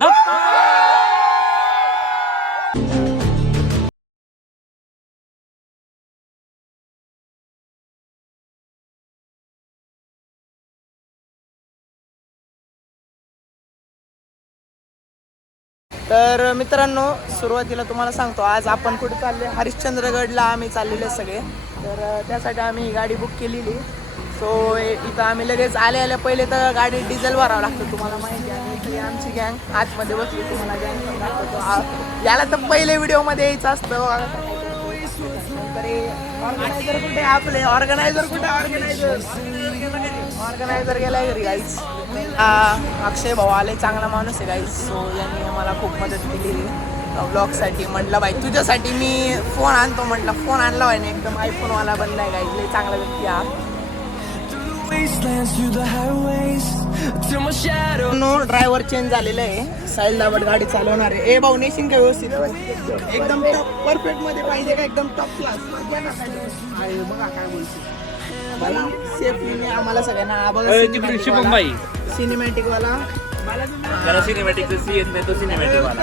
तर मित्रांनो, सुरुवातीला तुम्हाला सांगतो, आज आपण कुठे चालले, हरिश्चंद्रगडला आम्ही चाललेले सगळे. तर त्यासाठी आम्ही ही गाडी बुक केलेली. सो इथं आम्ही लगेच आल्या पहिले तर गाडी डिझेल भरावं लागतं, तुम्हाला माहिती आहे. आणि आमची गँग आतमध्ये बसली, तुम्हाला गँग पण दाखवतो. याला तर पहिले व्हिडिओमध्ये यायचं असतं. तरी ऑर्गनायझर कुठे आपले, ऑर्गनायझर गेलाय घरी गाईस. अक्षय भाऊ आले, चांगला माणूस आहे गाईस. सो यांनी मला खूप मदत केली ब्लॉगसाठी. म्हटलं बाई तुझ्यासाठी मी फोन आणतो, म्हटलं फोन आणला आहे ना, एकदम आयफोनवाला बनला आहे गाईस. लई चांगला व्यक्ती हा. ड्रायव्हर चेंज झालेलं आहे, साईल दावट गाडी चालवणार आहे. ए भाऊ नेशिंग का व्यवस्थित, एकदम टॉप परफेक्ट मध्ये पाहिजे का, एकदम टॉप क्लास बघा काय बोलतो. मला सेफली आम्हाला सगळ्यांना सिनेमॅटिक वाला, त्याला सिनेमॅटिक सी येत नाही, तो सिनेमॅटिक वाला.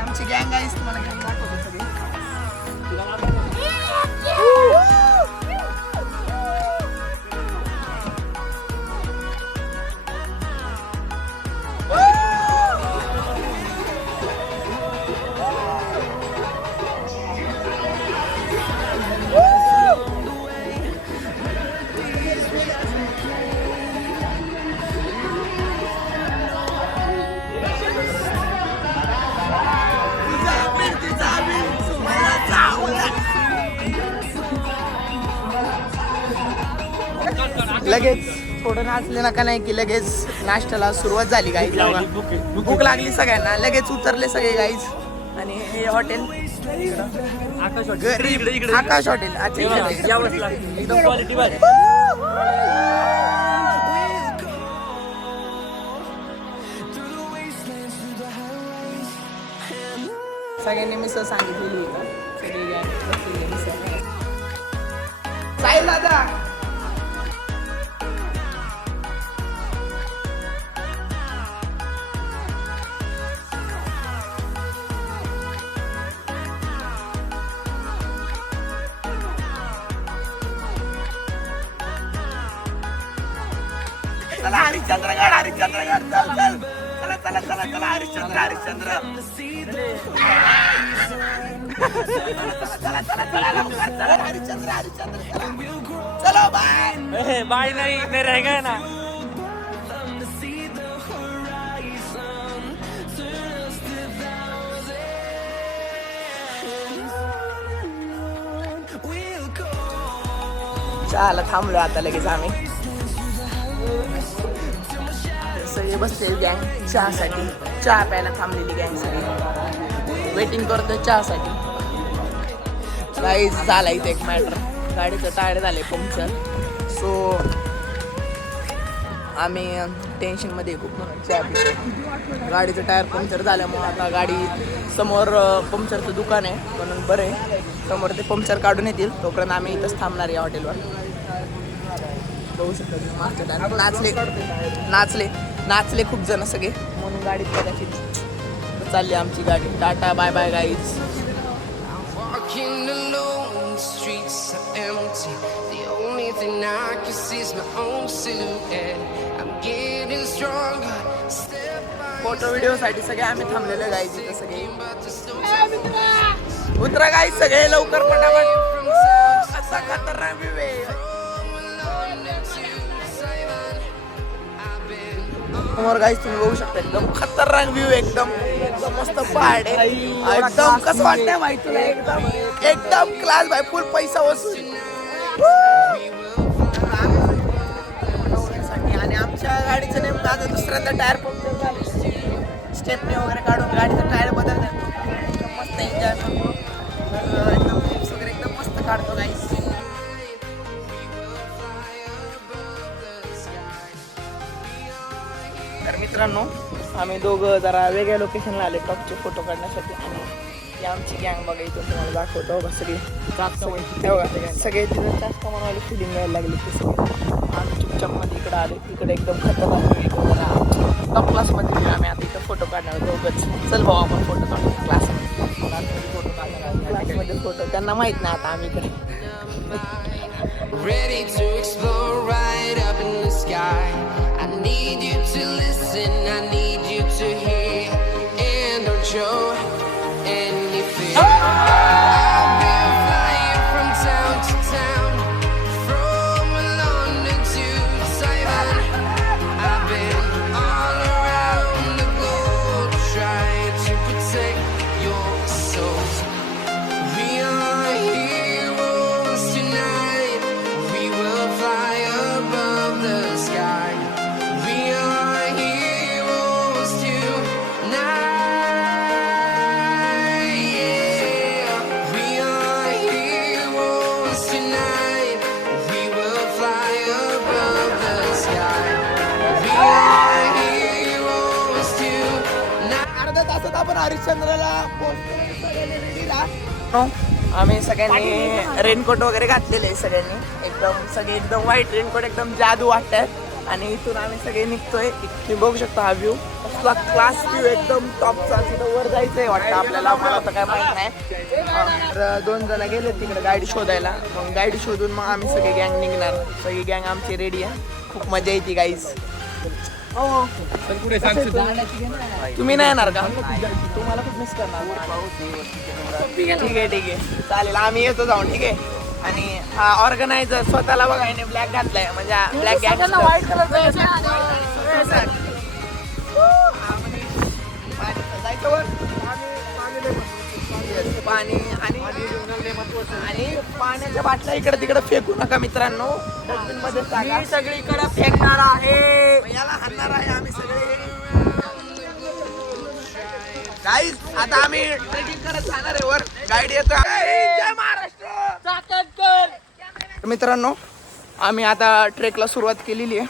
आमची गँग आहे, तुम्हाला गँग दाखवतो सगळी. लगेच थोडं नाचले नका नाही की लगेच नाश्त्याला सुरुवात झाली गाईज. भूक लागली सगळ्यांना, लगेच उतरले सगळे गाईज. आणि हे हॉटेल आकाश हॉटेल, एकदम क्वालिटी भारी. सगळ्यांनी मिसळ सांगितलेली साहिल दादा. हरिश्चंद्रगड, हरिश्चंद्रगड, चल चल, चला चला चला चला, हरिश्चंद्र हरिश्चंद्र, चला चला चला लवकर, चला हरिश्चंद्र हरिश्चंद्र, चलो बाय. बाय नहीं नहीं रहेगा ना. चला थांबलो आता लगेच आम्ही. सगळे बसले गँग चहासाठी, चहा प्यायला थांबलेली गँग सगळी वेटिंग करतो चहासाठी. गाईज झाला इथे एक मॅटर, गाडीचं टायर झाले पंक्चर. सो आम्ही टेन्शनमध्ये खूप चहा पितो. गाडीचं टायर पंक्चर झाल्यामुळं आता गाडी समोर पंक्चरचं दुकान आहे म्हणून बरं आहे, समोर ते पंक्चर काढून येतील, तोपर्यंत आम्ही इथंच थांबणार या हॉटेलवर. बघू शकतो मागच्या नाचले नाचले नाचले खूप जण सगळे, म्हणून गाडीत कदाचित चालली आमची गाडी. टाटा बाय बाय गाईज. फोटो व्हिडिओसाठी सगळे आम्ही थांबलेले गाईज इथं सगळे. उतरा गाईज सगळे लवकर पटापट, असा खतरनाक व्ह्यू आहे. समोर गाईज तुम्ही बघू शकता, एकदम खतरनाक व्ह्यू, एकदम एकदम मस्त पहाड आहे. एकदम कसं वाटतंय भाई तुला, एकदम एकदम क्लास भाई, फुल पैसा वसूल. आणि आमच्या गाडीचं नेमकं आता दुसऱ्यांदा टायर पंक्चर झाले, स्टेपने वगैरे काढून गाडीचं टायर बदलतात. एकदम मस्त एन्जॉय करतो, एकदम क्लिप्स वगैरे एकदम मस्त काढतो गाईज. तर मित्रांनो, आम्ही दोघं जरा वेगळ्या लोकेशनला आले टॉपचे फोटो काढण्यासाठी. आणि ही आमची गँग बघा, इथं तुम्हाला दाखवतो बघा. सगळे सगळे तिथं चाष्टा म्हणाले फिलिंग यायला लागली. ते सगळे आमची मध्ये इकडे आले. इकडे एकदम खतरनाक टॉप क्लासमध्ये आम्ही आता इथं फोटो काढणार दोघंच. चल भाऊ आपण फोटो काढू क्लासमध्ये फोटो. त्यांना माहित नाही आता आम्ही इकडे. Ready to explore right up in the sky. I need you to listen, I need you to hear, and don't show any fear. I've been flying from town to town, from London to Taiwan. I've been all around the globe trying to protect your soul. We are heroes tonight. We will fly above the sky. We are heroes tonight. Yeah. We are heroes tonight. We will fly above the sky. We are heroes tonight. अर्ध्या तासात आपण हरिश्चंद्रला पोहोचलो. आम्ही सगळ्यांनी raincoat वगैरे घातलेले आहे. सगळ्यांनी सगळे एकदम व्हाईट रेनकोट एकदम जादू वाटतात. आणि इथून आम्ही सगळे निघतोय. तुम्ही बघू शकता हा व्ह्यू कसला क्लास व्ह्यू एकदम टॉपचा. तिथं वर जायचंय वाटतं आपल्याला, मला तर काय माहित नाही. तर 2 जण गेले तिकडे गाडी शोधायला. मग गाडी शोधून मग आम्ही सगळे गँग निघणार. सगळी गँग आमची रेडी आहे. खूप मजा येते गाईज. तुम्ही नाही येणार का? तुम्हाला खूप मिस करणार. ठीक आहे चालेल. आम्ही येतो जाऊन. ठीक आहे. आणि हा ऑर्गनायझर स्वतःला बघायने ब्लॅक घातलाय म्हणजे ब्लॅक गँग व्हाईट कलर जायचं वर पाणी आणि पाण्याच्या बाटल्या इकडे तिकडे फेकू नका मित्रांनो. डस्टबिन मध्ये टाका. सगळीकडे फेकणार आहे. याला हाणणार आहे आम्ही सगळे. गाईज आता आम्ही ट्रेकिंग करत जाणार आहे वर. गाईड येतो. जय महाराष्ट्र. मित्रांनो आम्ही आता ट्रेकला सुरुवात केलेली आहे.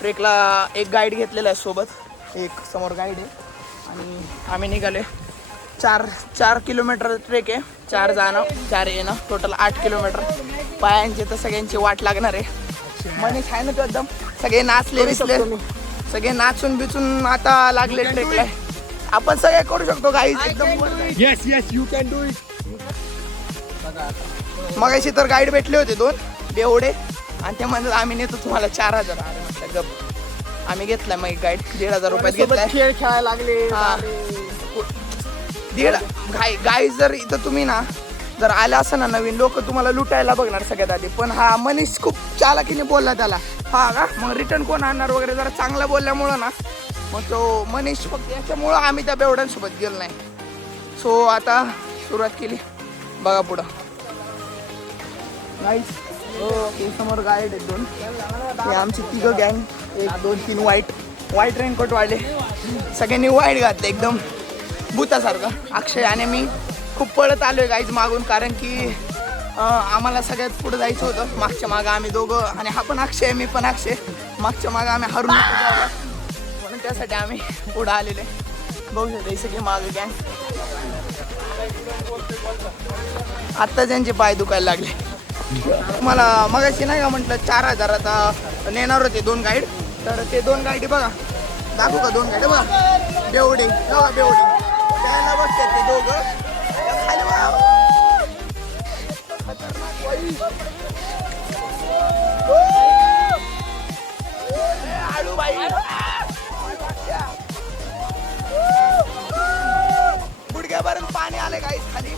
ट्रेकला एक गाईड घेतलेला आहे सोबत. एक समोर गाईड आहे. आणि आम्ही निघाले. 4 किलोमीटर ट्रेक आहे. 4 जाणं 4 येणं टोटल 8 किलोमीटर. पायांचे तर सगळ्यांची वाट लागणार आहे. मनीष आहे ना तो एकदम. सगळे नाचले बिचले. सगळे नाचून बिचून आता लागले ट्रेकला. आपण सगळे करू शकतो गाईज एकदम. Yes you can do it. मगाशी तर गाईड भेटले होते 2 बेवडे. आणि ते म्हणतात आम्ही नेतो तुम्हाला 4000. अरे म्हटलं गप. आम्ही घेतलाय मग गाईड 1500 रुपयात घेतलाय. खेळ खेळायला लागले. गाईज जर इथं तुम्ही ना जर आलं असं ना नवीन लोक तुम्हाला लुटायला बघणार सगळ्यात आधी. पण हा मनीष खूप चालाकीने बोलला त्याला. हा का मग रिटर्न कोण आणणार वगैरे जरा चांगला बोलल्यामुळं ना मग तो मनीष फक्त याच्यामुळं आम्ही त्या बेवड्यांसोबत गेलो नाही. सो आता सुरुवात केली. बघा पुढं गाईज. हे समोर गाईड आहेत 2. हे आमची 3 गँग. 1 2 3 व्हाईट रेनकोट वाढले. सगळ्यांनी व्हाईट घातले एकदम भूतासारखं. अक्षय आणि मी खूप पळत आलोय गाईज मागून. कारण की आम्हाला सगळ्यात पुढे जायचं होतं. मागच्या मागं आम्ही दोघं आणि हा पण अक्षय मी पण अक्षय. मागच्या मागं आम्ही हरून म्हणून त्यासाठी आम्ही पुढं आलेले. बघू शकतो सगळे मागं गँग. आत्ता त्यांचे पाय दुखायला लागले. मला मगाशी नाही का म्हटलं 4000 आता नेणार होते 2 गाईड. तर ते 2 गाईड बघा दाखवू का. 2 गाईड बघा बेवडे बघा बेवडे. त्याला बसतात ते दोघं खाली बघा. गुडघ्यापर्यंत पाणी आले काही खाली.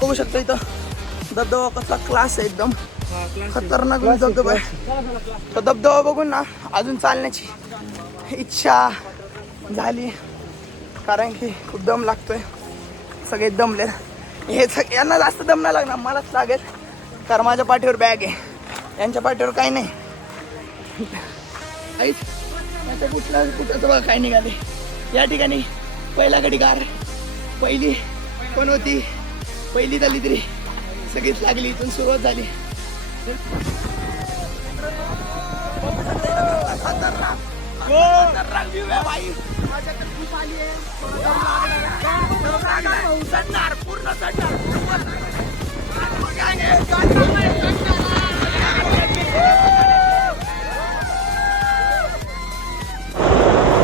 बघू शकतो इथं धबधबा कसला क्लास आहे एकदम खतरनाक धबधबा आहे. तो धबधबा बघून ना अजून चालण्याची इच्छा झाली. कारण की खूप दम लागतोय. सगळे दमले. हे यांना जास्त दम नाही लागणार मलाच लागेल. कारण माझ्या पाठीवर बॅग आहे. यांच्या पाठीवर काही नाही. कुठं बघा काय निघाले. या ठिकाणी पहिला गडी कार. पहिली कोण होती. पहिली झाली तरी सगळीच लागली. इथून सुरुवात झाली. खतरनाक view आहे भाई. मजा तर खूप आली आहे. दम लागलाय. चढणार, पूर्ण चढणार. gang आहे.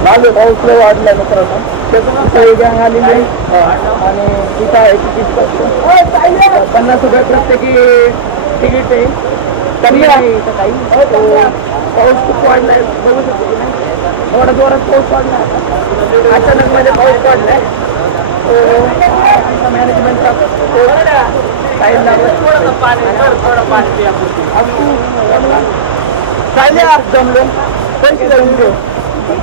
मागे पाऊस लय वाढलाय मित्रांनो. सगळी गँग आलेली आहे आणि तिथं आहे तिकीट 50 रुपये प्रत्येकी तिकीट आहे. कमी आहे इथं काही. पाऊस खूप वाढलाय बघू शकतो की नाही. थोडा जोरात पाऊस वाढला अचानक मध्ये पाऊस वाढलाय. मॅनेजमेंटचा जमलो पैसे जमलो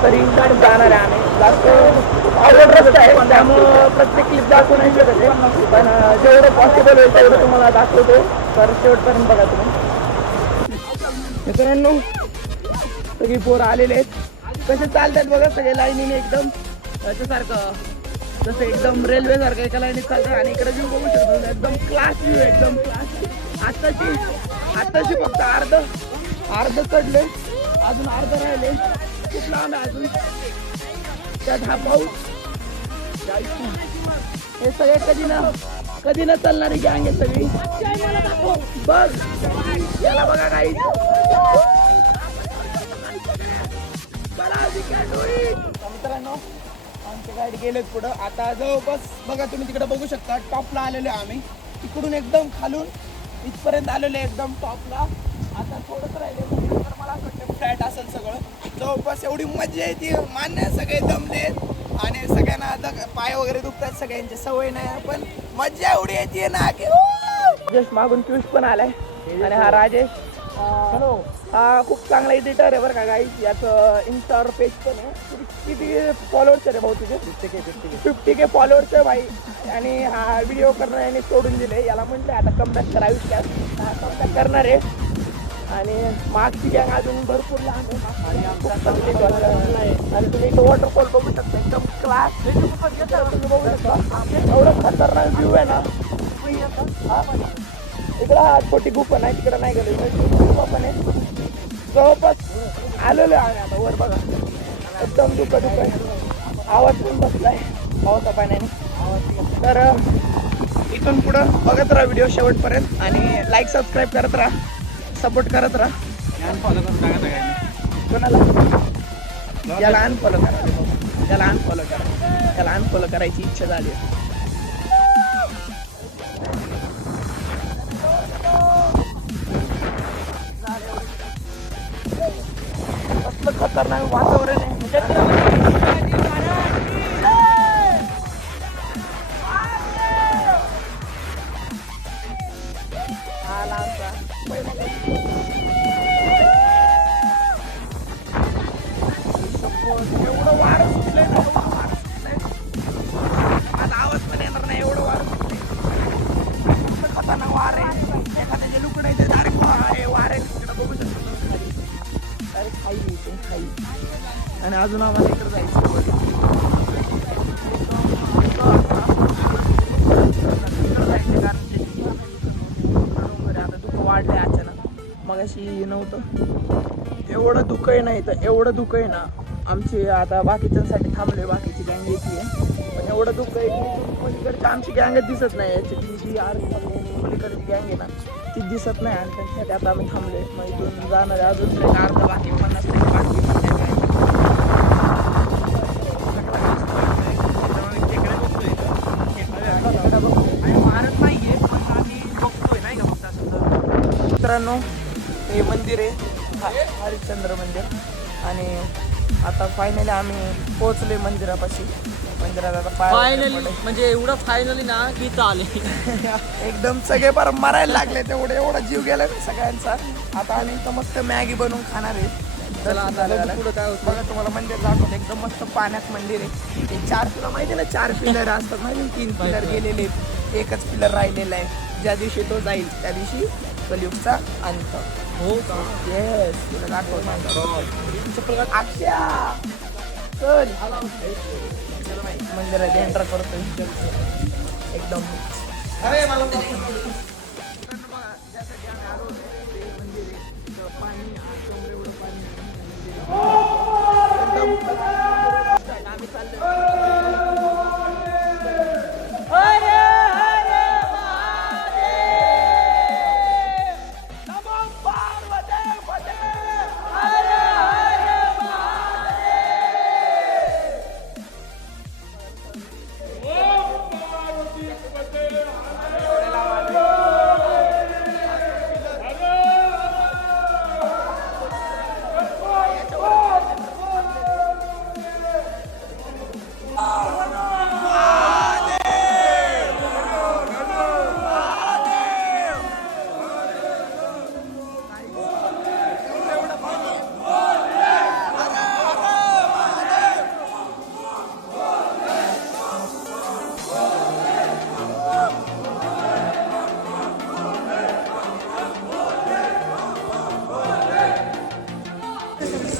तरी जाणार आहे आम्ही. जास्त अवघड रस्ता आहे त्यामुळं प्रत्येक क्लिप दाखवू नाही शकत आहे. पण जेवढं पॉसिबल होईल तेवढं तुम्हाला दाखवतो. तर शेवटपर्यंत बघा तुम्ही. मित्रांनो सगळी पोरं आलेले आहेत. कसे चालतात बघा सगळे लाईनीने एकदम याच्यासारखं जसं एकदम रेल्वे सारखं एका लाईनीत चालतात. आणि इकडे व्ह्यू बघू शकतो एकदम क्लास व्ह्यू एकदम क्लास. आत्ताशी फक्त अर्ध चढले अजून अर्ध राहिले. खूप लांब आहे अजून. त्यात हा पाऊस. हे सगळे कधी न चालणारी गँग आहे सगळी. बघ याला बघा काही मित्रांनो आमची गाडी गेलेत पुढं. आता जवळपास बघा तुम्ही तिकडे बघू शकता टॉपला आलेलो आहे आम्ही. तिकडून एकदम खालून इथपर्यंत आलेलो आहे एकदम टॉपला. आता थोडंच राहिले तर मला असं वाटतं फ्लॅट असेल सगळं. जवळपास एवढी मजा येते मान्य. सगळे दमलेत आणि सगळ्यांना आता पाय वगैरे दुखतात. सगळ्यांची सवय नाही पण मजा एवढी येते ना की जस्ट मागून पियुष पण आलाय. आणि हा राजेश हा खूप चांगला एडिटर आहे बरं का गाईज. याचं इंस्टावर पेज पण आहे. किती फॉलोअर्स आहे रे भाऊ तुझे? 50K फॉलोअर्स आहे भाई. आणि हा व्हिडिओ करणं याने सोडून दिले. याला म्हटलं आता कमबॅक करा आयुष्यात. हा कमबॅक करणार आहे. आणि मागची गँग अजून भरपूर लहान आहे. आणि तुम्ही इथं वॉटरफॉल बघू शकता एकदम क्लास. तुम्ही बघू शकता एवढं खतरनाक व्ह्यू आहे ना. इकडं हा छोटी गुफा नाही तिकडं नाही गेलो. गुफा पण आहे. जवळपास आलेलो आहे आम्ही आता वर बघा. एकदम दुःख आहे. आवाज पण बसलाय पावसा पाण्याने. तर इथून पुढं बघत राहा व्हिडिओ शेवटपर्यंत. आणि लाईक सबस्क्राईब करत राहा. सपोर्ट करत राहा. कोणाला याला अनफॉलो करा. त्याला अनफॉलो करा. त्याला अनफॉलो करायची इच्छा झाली. कसलं खतरनाक वातावरण आहे. एवढं वारं सुटलंय ना. माझा आवाज पण येणार नाही. एवढं वारं सुटलंय. खतरनाक वार आहे. एखाद्याचे लुकड आहे ते डायरेक्ट वार आहे तिकडे बघू शकतो. डायरेक्ट खाई. आणि अजून आम्हाला इकडे जायचं. आता धुकं वाढलंय अचानक. मगाशी नव्हतं एवढं धुकं आहे. नाही तर एवढं धुकं आहे ना. आमची आता बाकीच्यांसाठी थांबलोय. बाकीची गँग येते आहे पण एवढं धुकं आहे की पलीकडची आमची गँगच दिसत नाही. याची जी पलीकडची गँग आहे ना ती दिसत नाही. आणि त्यांच्यासाठी आता आम्ही थांबलोय. मग इथून जाणार आहे अजून एक अर्धा बाकी 50 बाकी. मित्रांनो हे मंदिर आहे हरिश्चंद्र मंदिर. आणि आता फायनली आम्ही पोहोचलोय मंदिरापाशी. मंदिरात आता फायनली म्हणजे एवढं फायनली ना की चाले एकदम सगळे बरं मरायला लागले. तेवढं एवढा जीव गेला सगळ्यांचा. आता आम्ही तर मस्त मॅगी बनवून खाणार आहे. चला आता पुढं काय होतं बघा. तुम्हाला मंदिर दाखवलं. एकदम मस्त पाण्यात मंदिर आहे. ते 4 तुला माहिती ना 4 पिलर असतात माहिती. 3 पिलर गेलेले एकच पिलर राहिलेला आहे. ज्या दिवशी तो जाईल त्या दिवशी कलियुगचा अंत. हो का? येस तुला दाखवतो. अक्षया चल मंदिरात एंटर करतोय एकदम. अरे मला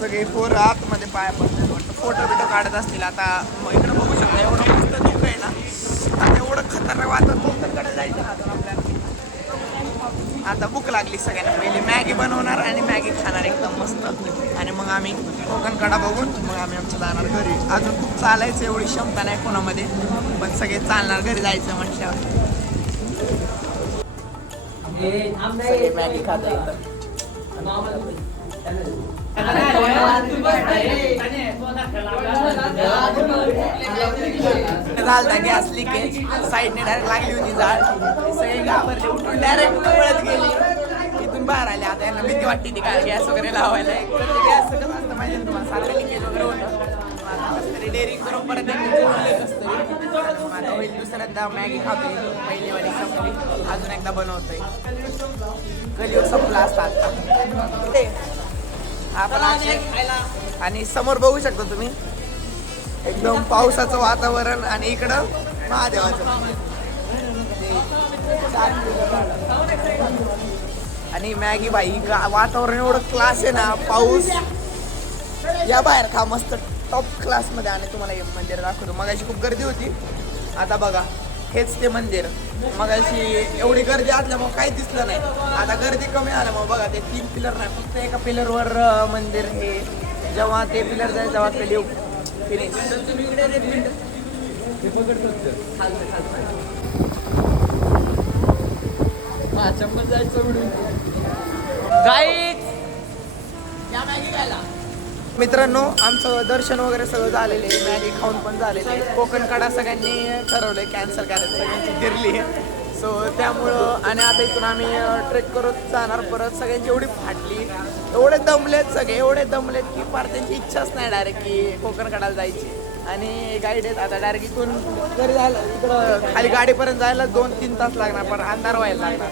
सगळे पोरं आतमध्ये पाया पडतात वाटतं, फोटो बिटो काढत असतील. आता इकडं बघू शकता एवढं मस्त धुकं आहे ना, आता एवढं खतरनाक वातावरण जायचं हातून आपल्याला. आता भूक लागली सगळ्यांना, पहिले मॅगी बनवणार आणि मॅगी खाणार एकदम मस्त, आणि मग आम्ही कोकणकडा बघून मग आम्ही आमचं जाणार घरी. अजून खूप चालायचं, एवढी क्षमता नाही कोणामध्ये, पण सगळे चालणार घरी जायचं म्हटल्यावर. सगळे मॅगी खाता येतं. झालता गॅस लिकेज, साईडने डायरेक्ट लागली होती जाळ, सगळे घाबरले, उठून डायरेक्ट पळत गेली, इथून बाहेर आले. आता यांना भीती वाटते ती काय गॅस वगैरे लावायला. गॅस कसं असतं माहिती आहे तुम्हाला, सारखं लिकेज वगैरे होतं. कसं तरी डेअरिंग करून परत आता होईल दुसऱ्यांदा मॅगी खातोय, पहिलीवाली संपली, अजून एकदा बनवतोय. कलियुग संपला असता आता. आपण आणि समोर बघू शकता तुम्ही एकदम पावसाचं वातावरण, आणि इकडं महादेवाचं आणि मॅगी. बाई वातावरण एवढं क्लास आहे ना, पाऊस या बाहेर खा मस्त टॉप क्लास मध्ये. आणि तुम्हाला हे मंदिर दाखवतो. मगाशी खूप गर्दी होती, आता बघा हेच ते मंदिर. मगाशी एवढी गर्दी असल्यामुळे काही दिसलं नाही, आता गर्दी कमी झाल्यामुळे बघा ते 3 पिलर नाही, फक्त एका पिलरवर मंदिर हे. जेव्हा ते पिलर जाईल तेव्हा कलियुग फिनिश. मित्रांनो, आमचं दर्शन वगैरे सगळं झालेलं आहे, मॅगी खाऊन पण झालेलं आहे. कोकणकडा सगळ्यांनी ठरवलंय कॅन्सल करायचं, सगळ्यांची गिरली आहे. सो त्यामुळं, आणि आता इथून आम्ही ट्रेक करत जाणार परत. सगळ्यांची एवढी फाटली, एवढे दमलेत सगळे, एवढे दमलेत की फार त्यांची इच्छाच नाही डायरेक्ट की कोकणकडाला जायची. आणि गाईड आहेत, आता डायरेक्ट इथून घरी जायला, इकडं खाली गाडीपर्यंत जायला 2-3 तास लागणार, पण अंधार व्हायला लागणार.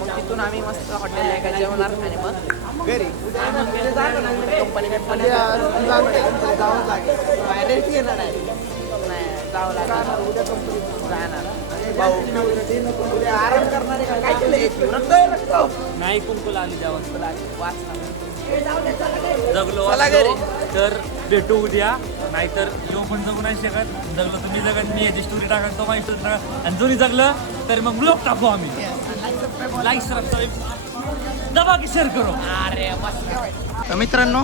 मग तिथून आम्ही मस्त हॉटेलला एका जेवणार आणि मग घरी. उद्या कंपनी जावं लागेल, रेस्ट घेणार आहे, नाही जावं लागणार, उद्या कंपनी जाणार. भाऊ उद्या आराम करणार आहे का? काय केलं नाही कुंकुल आली जेवण वाचणार. जगलो घरी. तर भेटू उद्या, नाहीतर यो पण जगू नाही शकत. जगलो तुम्ही जगत, मी याची स्टोरी टाका, तो माझी स्टोरी टाका, आणि जोनी जगलं तर मग ब्लॉग टाकू आम्ही. लाईक सबस्क्राईब दबा की शेअर करू. अरे मस्त. तर मित्रांनो,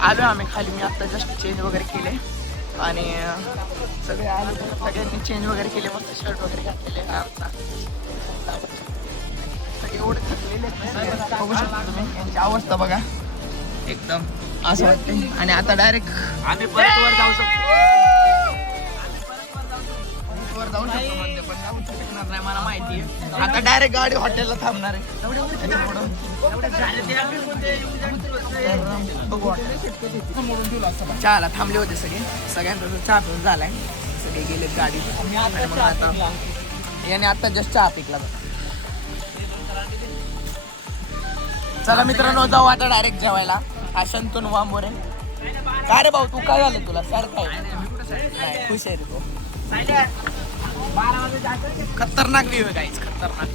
आलो आम्ही खाली. मी आता जस्ट चेंज वगैरे केले आणि सगळे आलो, सगळ्यांनी चेंज वगैरे केले, मस्त शर्ट वगैरे घातलेले. आमचा सगळे एवढे थकलेले बघू शकता तुम्ही, यांची अवस्था बघा एकदम असं वाटते. आणि आता डायरेक्ट आम्ही परत वर जाऊ शकतो, वर जाऊ शकतो म्हणते, पण जाऊ शकणार नाही मला माहिती आहे. आता डायरेक्ट गाडी हॉटेलला थांबणार आहे. चहाला थांबले होते सगळे, सगळ्यांचा चहा पिऊन झालाय, सगळे गेलेत गाडीत. आणि मग आता याने आता जस्ट चहा पिकला बघा. चला मित्रांनो, जाऊ आता डायरेक्ट जेवायला. हा शंतनू वांबोरे. काय रे भाऊ, तू काय झालं, तुला सर काय नाही, खुश आहे रे तू. खतरनाक व्ह्यू आहे गाईज, खतरनाक.